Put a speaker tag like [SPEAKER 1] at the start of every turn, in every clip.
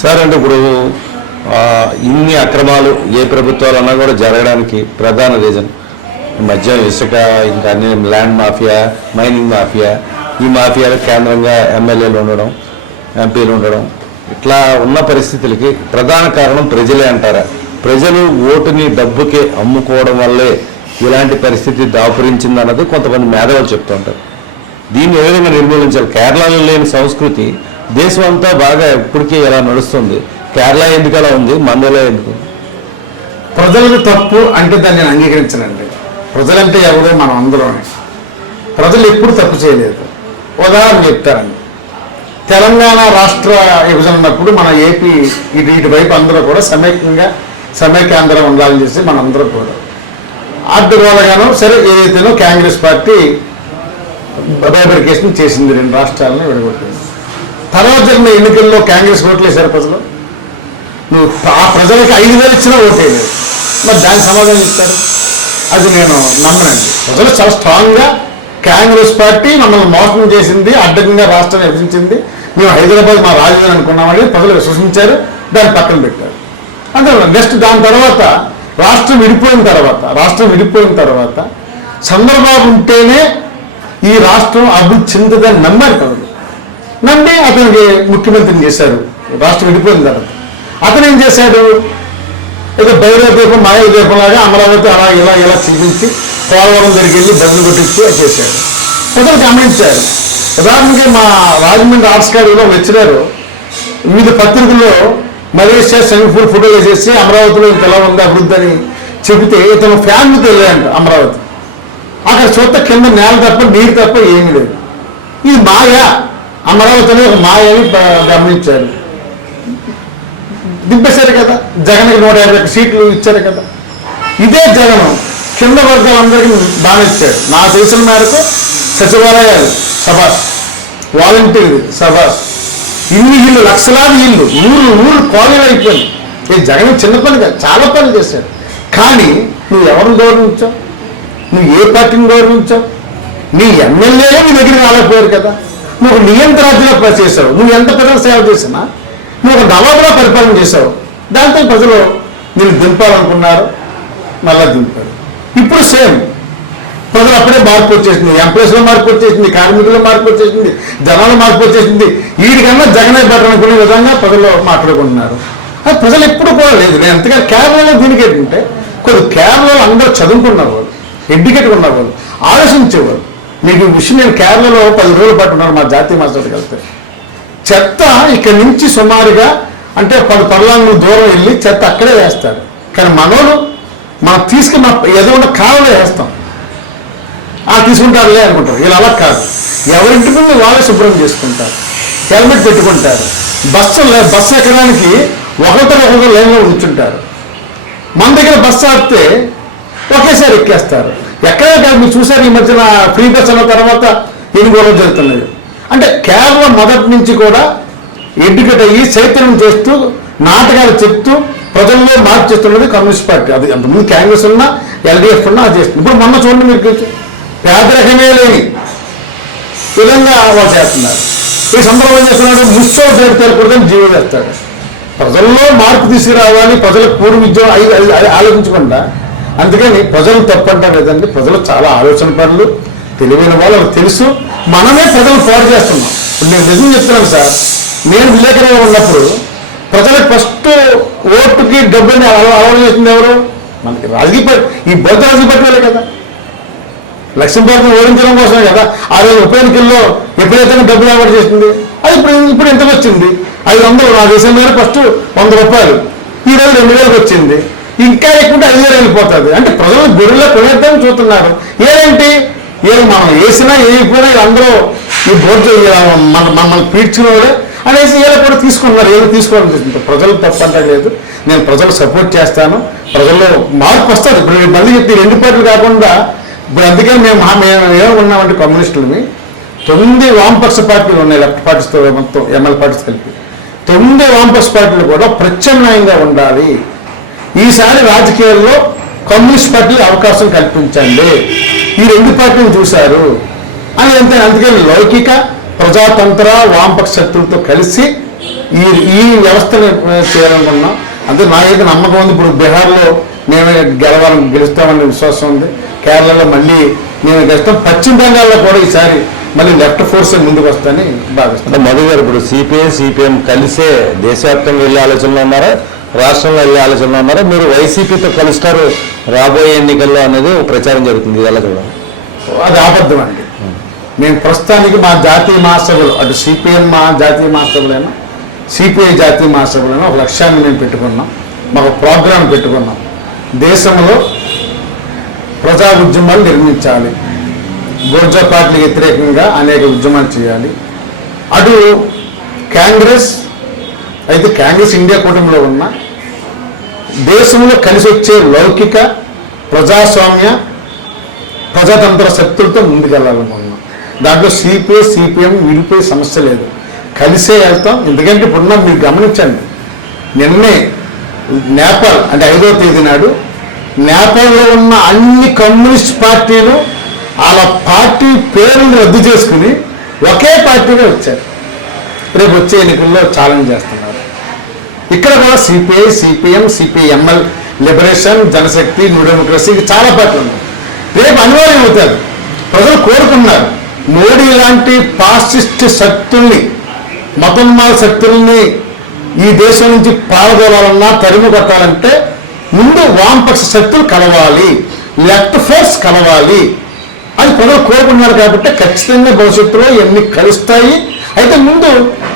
[SPEAKER 1] Sir అంటే ఇప్పుడు ఇన్ని అక్రమాలు ఏ ప్రభుత్వాలన్నా కూడా జరగడానికి ప్రధాన రీజన్ ఈ మధ్య ఇసుక ఇంకా అన్ని ల్యాండ్ మాఫియా మైనింగ్ మాఫియా ఈ మాఫియాలు కేంద్రంగా ఎమ్మెల్యేలు ఉండడం ఎంపీలు ఉండడం ఇట్లా ఉన్న పరిస్థితులకి ప్రధాన కారణం ప్రజలే అంటారా? ప్రజలు ఓటుని డబ్బుకే అమ్ముకోవడం వల్లే ఇలాంటి పరిస్థితి దాపురించింది అన్నది కొంతమంది మేధావులు చెప్తూ ఉంటారు దీన్ని ఏ విధంగా నిర్మూలించాలి? కేరళలో లేని సంస్కృతి దేశం అంతా బాగా ఇప్పటికీ ఇలా నడుస్తుంది. కేరళ ఎందుకు అలా ఉంది? మనలో ఎందుకు?
[SPEAKER 2] ప్రజలకు తప్పు అంటే దాన్ని నేను అంగీకరించనండి. ప్రజలంటే ఎవరో మనం అందరమే ప్రజలు ఎప్పుడు తప్పు చేయలేదు. ఉదాహరణ చెప్తారండి. తెలంగాణ రాష్ట్ర విభజన ఉన్నప్పుడు మన ఏపీ ఇటు ఇటువైపు అందరూ కూడా సమైక్యంగా సమైక్యాంధ్రం ఉండాలని చేసి మనందరూ కూడా. అడ్డుగోలగాను సరే ఏదైతేనో కాంగ్రెస్ పార్టీ బైబర్కేషన్ చేసింది రెండు రాష్ట్రాలను విడగొట్టింది తర్వాత జరిగిన ఎన్నికల్లో కాంగ్రెస్ ఓట్లేశారు ప్రజలు. నువ్వు ఆ ప్రజలకు ఐదు వేలు ఇచ్చినా ఓటేయలేదు. మరి దానికి సమాధానం ఇస్తారు అది నేను నమ్మనండి. ప్రజలు చాలా స్ట్రాంగ్గా కాంగ్రెస్ పార్టీ మమ్మల్ని మోసం చేసింది అడ్డంగా రాష్ట్రాన్ని విభజించింది. మేము హైదరాబాద్ మా రాజధాని అనుకున్నామని ప్రజలు విశ్వసించారు దాన్ని పక్కన పెట్టారు. అంతే నెక్స్ట్ దాని తర్వాత రాష్ట్రం విడిపోయిన తర్వాత రాష్ట్రం విడిపోయిన తర్వాత చంద్రబాబు ఉంటేనే ఈ రాష్ట్రం అభివృద్ధి చెందుదని నమ్మారు కదా నన్నే అతనికి ముఖ్యమంత్రిని చేశారు. రాష్ట్రం విడిపోయిన తర్వాత. అతను ఏం చేశాడు? ఏదో భైరవ దీపం మాయ దీపంలాగా అమరావతి అలా ఇలా ఇలా చూపించి పోలవరం జరిగింది బదులు కొట్టించి చేశాడు. ప్రజలు గమనించారు. ఉదాహరణకి మా రాజమండ్రి ఆర్ట్స్ కాలేజీలో లెక్చరర్ వివిధ పత్రికల్లో మలేషియా సింగపూర్ ఫోటో వేసేసి అమరావతిలో ఇంత ఎలా ఉంది అభివృద్ధి అని చెబితే ఇతను ఫ్యామిలీతో వెళ్ళాడు అమరావతి. అక్కడ చూస్తే కింద నేల తప్ప నీరు తప్ప ఏమీ లేదు. ఇది మాయ. అమరావతిని ఒక మాయని గమనించారు దింపేశారు కదా. జగన్కి నూట యాభై సీట్లు ఇచ్చారు కదా. ఇదే జగన్ కింద వర్గాలందరికీ బాగా ఇచ్చాడు నా తెలిసిన మేరకు సచివాలయాలు సభాష్ వాలంటీర్ సభాష్ ఇన్ని ఇల్లు లక్షలాది ఇల్లు ఊరు ఊరు కాలనీ అయిపోయింది ఈ జగన్ చిన్న పని కాదు చాలా పనులు చేశాడు. కానీ నువ్వు ఎవరిని గౌరవించావు? నువ్వు ఏ పార్టీని గౌరవించావు? నీ ఎమ్మెల్యేలే నీ దగ్గరికి రాలేకపోయారు కదా. నువ్వు ఒక చేశావు. నువ్వు ఎంత పెద్ద సేవ చేసినా నువ్వు ఒక దళంలో పరిపాలన చేశావు. దాంతో ప్రజలు నేను దింపాలనుకున్నారు మళ్ళా దింపారు. ఇప్పుడు సేమ్. ప్రజలు అప్పుడే మార్పు వచ్చేసింది. ఎంప్లాయీస్లో మార్పు వచ్చేసింది కార్మికుల్లో మార్పు వచ్చేసింది జనాలు మార్పు వచ్చేసింది. వీడికన్నా జగనే బెటర్ అనుకునే విధంగా ప్రజలు మాట్లాడుకుంటున్నారు. అది ప్రజలు ఎప్పుడు కూడా లేదు. నేను ఎంతగా కేరళలో దీనికి ఏంటంటే కొద్ది కేరళలో అందరూ చదువుకున్న వాళ్ళు ఎడ్యుకేట్ ఉన్నవాళ్ళు ఆలోచించేవాళ్ళు. మీకు విషయం నేను కేరళలో పది రోజుల పాటు ఉన్నాను మా జాతీయ మాస్టర్కి వెళ్తే. చెత్త ఇక్కడ నుంచి సుమారుగా అంటే పది పర్లాంగులు దూరం వెళ్ళి చెత్త అక్కడే వేస్తారు. కానీ మనోడు మనం తీసుకుని ఏదో ఉన్న కాలంలో వేస్తాం. ఆ తీసుకుంటారులే అనుకుంటారు. వీళ్ళు అలా కాదు. ఎవరింటి ముందు వాళ్ళే శుభ్రం చేసుకుంటారు. హెల్మెట్ పెట్టుకుంటారు. బస్సు బస్సు ఎక్కడానికి ఒకరితో ఒకరు లైన్లో ఉంచుంటారు మన దగ్గర బస్సు ఆపితే ఒకేసారి ఎక్కేస్తారు. ఎక్కడే కాదు మీరు చూసారు ఈ మధ్యన ఫ్రీ బస్ అన్న తర్వాత ఎన్ని జరుగుతున్నది. అంటే కేరళ మొదటి నుంచి కూడా ఎడ్యుకేట్ అయ్యి చైతన్యం చేస్తూ నాటకాలు చెప్తూ ప్రజల్లో మార్పు చేస్తున్నది కమ్యూనిస్ట్ పార్టీ. అది అంతకుముందు కాంగ్రెస్ ఉన్నా ఎల్డీఎఫ్ ఉన్నా అది చేస్తుంది. ఇప్పుడు మొన్న చూడండి మీరు పేదరికమే లేని విధంగా వాళ్ళు చేస్తున్నారు. ఈ సందర్భం ఏం చేస్తున్నాడు? ముస్సోలు కూడా జీవో చేస్తాడు ప్రజల్లో మార్పు తీసుకురావాలి ప్రజల పూర్వ విద్య ఆలోచించకుండా అందుకని ప్రజలు తప్పంటారు లేదండి ప్రజలు చాలా ఆలోచన పనులు తెలివైన వాళ్ళు తెలుసు. మనమే ప్రజలు ఫోర్ చేస్తున్నాం. ఇప్పుడు నేను నిజం చెప్తున్నాను సార్ నేను విలేకరుగా ఉన్నప్పుడు ప్రజలకు ఫస్ట్ ఓటుకి డబ్బుని అలవాటు చేసింది ఎవరు? మనకి రాజకీయ పార్టీ ఈ బౌద్ధ రాజకీయ పార్టీ కదా. లక్ష్మీపార్టీని ఓడించడం కోసమే కదా. ఆ రోజు ఉప ఎన్నికల్లో ఎప్పుడైతే డబ్బులు అవార్డు చేసింది. అది ఇప్పుడు ఇప్పుడు ఎంతకు వచ్చింది? ఐదు వందలు నా దేశం మీద ఫస్ట్ వంద రూపాయలు. ఈ రోజు రెండు వేలకు వచ్చింది. ఇంకా ఎక్కువ ఐదు వెళ్ళిపోతుంది అంటే ప్రజలు గొర్రెల కొనేద్దాం చూస్తున్నారు. ఏంటి ఏం మనం వేసినా వేయకపోయినా అందరూ ఈ బోర్డు మన మమ్మల్ని పీడ్చినోడే అనేసి వీళ్ళు కూడా తీసుకున్నారు ఏదో తీసుకోవాలనిపిస్తుంది ప్రజలు తప్పంటే లేదు. నేను ప్రజలు సపోర్ట్ చేస్తాను. ప్రజల్లో మార్పు వస్తుంది. ఇప్పుడు నేను మళ్ళీ చెప్తే రెండు పార్టీలు కాకుండా ఇప్పుడు అందుకే మేము మా- మేము ఏమన్నామంటే కమ్యూనిస్టులని. తొమ్మిది వామపక్ష పార్టీలు ఉన్నాయి. లెఫ్ట్ పార్టీస్తో మొత్తం ఎంఎల్ పార్టీస్ కలిపి. తొమ్మిది వామపక్ష పార్టీలు కూడా ప్రత్యామ్నాయంగా ఉండాలి. ఈసారి రాజకీయాల్లో కమ్యూనిస్ట్ పార్టీ అవకాశం కల్పించండి. ఈ రెండు పార్టీలు చూశారు. అని అంతే అందుకని లౌకిక ప్రజాతంత్ర వామపక్ష శక్తులతో కలిసి ఈ ఈ వ్యవస్థను చేయాలనుకున్నాం. అంటే నాకైతే నమ్మకం ఉంది. ఇప్పుడు బీహార్లో మేము గెలవాలని గెలుస్తామని విశ్వాసం ఉంది. కేరళలో మళ్ళీ మేము గెలుస్తాం. పశ్చిమ బెంగాల్లో కూడా ఈసారి మళ్ళీ లెఫ్ట్ ఫోర్స్ ముందుకు వస్తాయని
[SPEAKER 1] భావిస్తాను మధు గారు ఇప్పుడు సిపిఐ సిపిఎం కలిసే దేశవ్యాప్తంగా వెళ్ళే ఆలోచనలో ఉన్నారా? రాష్ట్రంలో వెళ్ళే ఆలోచనలో ఉన్నారో? మీరు వైసీపీతో కలుస్తారు రాబోయే ఎన్నికల్లో అనేది ప్రచారం జరుగుతుంది. ఎలా చూడాలి?
[SPEAKER 2] అది అబద్ధం అండి. మేము ప్రస్తుతానికి మా జాతీయ మహాసభలు అటు సిపిఎం మా జాతీయ మహాసభలైనా సిపిఐ జాతీయ మహాసభలైనా ఒక లక్ష్యాన్ని మేము పెట్టుకున్నాం. మాకు ప్రోగ్రాం పెట్టుకున్నాం. దేశంలో ప్రజా ఉద్యమాలు నిర్మించాలి. గోర్జా పార్టీకి వ్యతిరేకంగా అనేక ఉద్యమాలు చేయాలి. అటు కాంగ్రెస్ అయితే కాంగ్రెస్ ఇండియా కూటమిలో ఉన్న దేశంలో కలిసి వచ్చే లౌకిక ప్రజాస్వామ్య ప్రజాతంత్ర శక్తులతో ముందుకెళ్ళాలనుకున్నాం దాంట్లో సిపిఐ సిపిఎం విడిపోయే సమస్య లేదు. కలిసే వెళ్తాం. ఎందుకంటే ఇప్పుడున్న మీరు గమనించండి. నిన్నే నేపాల్ అంటే ఐదవ తేదీ నాడు నేపాల్లో ఉన్న అన్ని కమ్యూనిస్ట్ పార్టీలు వాళ్ళ పార్టీ పేరుని రద్దు చేసుకుని ఒకే పార్టీగా వచ్చారు. రేపు వచ్చే ఎన్నికల్లో ఛాలెంజ్ చేస్తున్నారు. ఇక్కడ కూడా CPI CPM CPML liberation Janashakti new democracy చాలా పార్టీలు ఉన్నాయి. రేపు అనివార్యం అవుతారు ప్రజలు కోరుకున్నారు మోడీ లాంటి పాసిస్ట్ శక్తుల్ని మతోన్మాద శక్తుల్ని ఈ దేశం నుంచి పారదోలాలన్నా తరిమి కొట్టాలంటే ముందు వామపక్ష శక్తులు కలవాలి లెఫ్ట్ ఫోర్స్ కలవాలి. అని ప్రజలు కోరుకున్నారు కాబట్టి ఖచ్చితంగా భవిష్యత్తులో ఇవన్నీ కలుస్తాయి. అయితే ముందు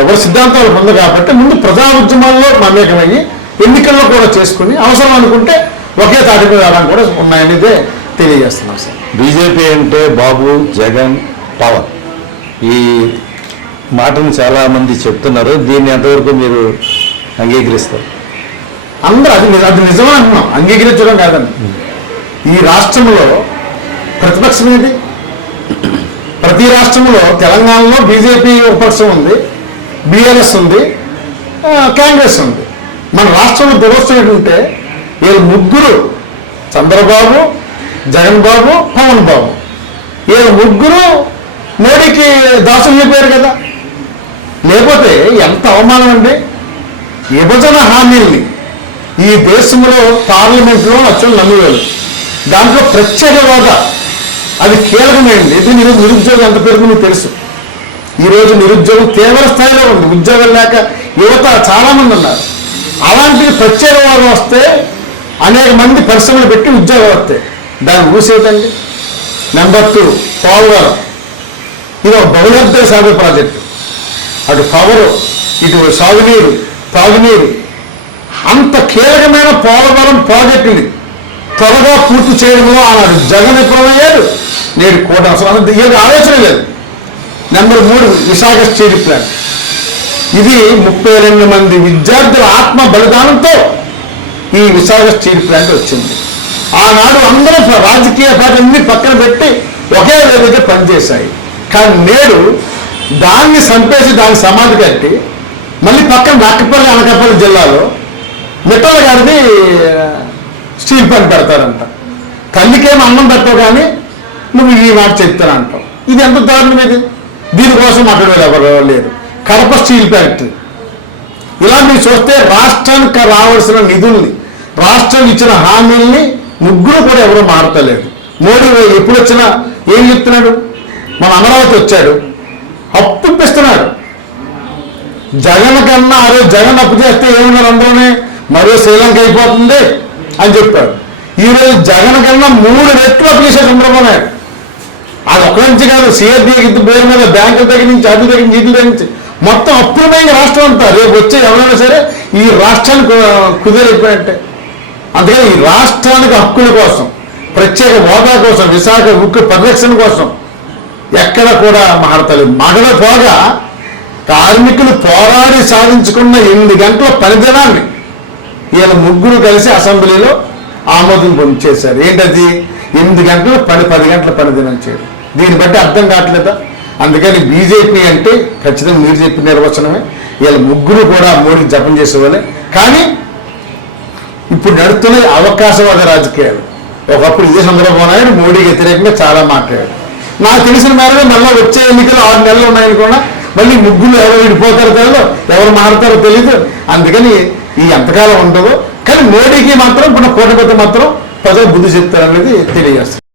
[SPEAKER 2] ఎవరి సిద్ధాంతాలు ఉంది కాబట్టి ముందు ప్రజా ఉద్యమాల్లో మమేకమయ్యి ఎన్నికల్లో కూడా చేసుకుని అవసరం అనుకుంటే ఒకే తాటి మీద కూడా ఉన్నాయనేదే తెలియజేస్తున్నాం సార్.
[SPEAKER 1] బీజేపీ అంటే బాబు జగన్ పవన్. ఈ మాటను చాలా మంది చెప్తున్నారు. దీన్ని ఎంతవరకు మీరు అంగీకరిస్తారు?
[SPEAKER 2] అందరూ అది అది నిజమే అంటున్నాం. అంగీకరించడం కాదండి. ఈ రాష్ట్రంలో ప్రతిపక్షం ఏది ప్రతి రాష్ట్రంలో తెలంగాణలో బీజేపీ ఉపపక్షం ఉంది బీఆర్ఎస్ ఉంది కాంగ్రెస్ ఉంది. మన రాష్ట్రంలో దురదృష్టం ఏంటంటే వీళ్ళు ముగ్గురు చంద్రబాబు జగన్ బాబు పవన్ బాబు. వీళ్ళ ముగ్గురు మోడీకి దాసులు చెప్పారు కదా. లేకపోతే ఎంత అవమానం అండి? విభజన హామీల్ని ఈ దేశంలో పార్లమెంట్లో అచ్చలు నమ్మివేలు దాంట్లో ప్రత్యేక హోదా అది కీలకమైంది. ఇది నిరు నిరుద్యోగం ఎంత పెరుగుతుందో మీకు తెలుసు. ఈరోజు నిరుద్యోగం తీవ్ర స్థాయిలో ఉంది. ఉద్యోగం లేక యువత చాలామంది ఉన్నారు. అలాంటిది ప్రత్యేక వారు వస్తే అనేక మంది పరిశ్రమలు పెట్టి ఉద్యోగాలు వస్తాయి. దాన్ని ఊసేదండి నెంబర్ టూ పోలవరం ఇది ఒక బహుళార్థ సాగు ప్రాజెక్టు. అటు పవరు ఇటు సాగునీరు తాగునీరు. అంత కీలకమైన పోలవరం ప్రాజెక్టుని త్వరగా పూర్తి చేయడంలో ఆనాడు జగన్ విఫలమయ్యాడు. నేడు కోట. అసలు అసలు ఏది ఆలోచన లేదు. నెంబర్ మూడు విశాఖ స్టీల్ ప్లాంట్. ఇది ముప్పై రెండు మంది విద్యార్థుల ఆత్మ బలిదానంతో ఈ విశాఖ స్టీల్ ప్లాంట్ వచ్చింది. ఆనాడు అందరూ రాజకీయ పార్టీ పక్కన పెట్టి ఒకే వేదిక పనిచేశాయి. కానీ నేడు దాన్ని చంపేసి దాన్ని సమాధి కట్టి మళ్ళీ పక్కన నాకపల్లి అనకాపల్లి జిల్లాలో మిట్టల గారిది స్టీల్ ప్లాంట్ పెడతారంట. తల్లికేమో అన్నం పెట్టవు కానీ నువ్వు ఈ మాట చెప్తానంటావు. ఇది ఎంత దారుణం ఇది? దీనికోసం మాట్లాడేది ఎవరు లేరు. Kadapa steel factory. ఇలా మీరు చూస్తే రాష్ట్రానికి రావాల్సిన నిధుల్ని రాష్ట్రం ఇచ్చిన హామీల్ని ముగ్గురు కూడా ఎవరు మారతలేదు. మోడీ ఎప్పుడు వచ్చినా ఏం చెప్తున్నాడు? మన అమరావతి వచ్చాడు. అప్పు ఇప్పిస్తున్నాడు. జగన్ కన్నా అరే జగన్ అప్పు చేస్తే ఏమన్నారు అందులోనే? మరో శ్రీలంక అయిపోతుంది అని చెప్పాడు. ఈరోజు జగన్ కన్నా మూడు రెట్లు అప్పు చేశాడు చంద్రబాబు నాయుడు అది ఒక నుంచి కాదు సిఆర్డీ పేరు మీద బ్యాంకుల దగ్గర నుంచి అటు దగ్గర నుంచి ఇటు దగ్గర నుంచి. మొత్తం అప్పులమైన రాష్ట్రం అంతా. రేపు వచ్చే ఎవరైనా సరే ఈ రాష్ట్రానికి కుదిరైపోయినట్టే అందుకని ఈ రాష్ట్రానికి హక్కుల కోసం ప్రత్యేక హోదా కోసం విశాఖ ఉక్కు పరిరక్షణ కోసం ఎక్కడ కూడా మారతలేదు మగడ పోగా కార్మికులు పోరాడి సాధించుకున్న ఎనిమిది గంటల పనిదినాన్ని వీళ్ళ ముగ్గురు కలిసి అసెంబ్లీలో ఆమోదం పొంది చేశారు ఏంటది? ఎనిమిది గంటలు పది పది గంటల పనిదినం చేయడం. దీన్ని బట్టి అర్థం కావట్లేదా? అందుకని బీజేపీ అంటే ఖచ్చితంగా మీరు చెప్పిన నిర్వచనమే. వీళ్ళ ముగ్గురు కూడా మోడీ జపం చేసేవాళ్ళే. కానీ ఇప్పుడు నడుస్తున్న అవకాశవాద రాజకీయాలు. ఒకప్పుడు ఇదే చంద్రబాబు నాయుడు మోడీకి వ్యతిరేకంగా చాలా మాట్లాడాడు. నాకు తెలిసిన మేరకు మళ్ళీ వచ్చే ఎన్నికలు ఆరు నెలలు ఉన్నాయని కూడా మళ్ళీ ముగ్గులు ఎవరు విడిపోతారో తెలియదు ఎవరు మారుతారో తెలియదు అందుకని ఈ ఎంతకాలం ఉండదు కానీ మోడీకి మాత్రం ఇప్పుడు కూటమితో మాత్రం ప్రజలు బుద్ధి చెప్తారనేది తెలియజేస్తారు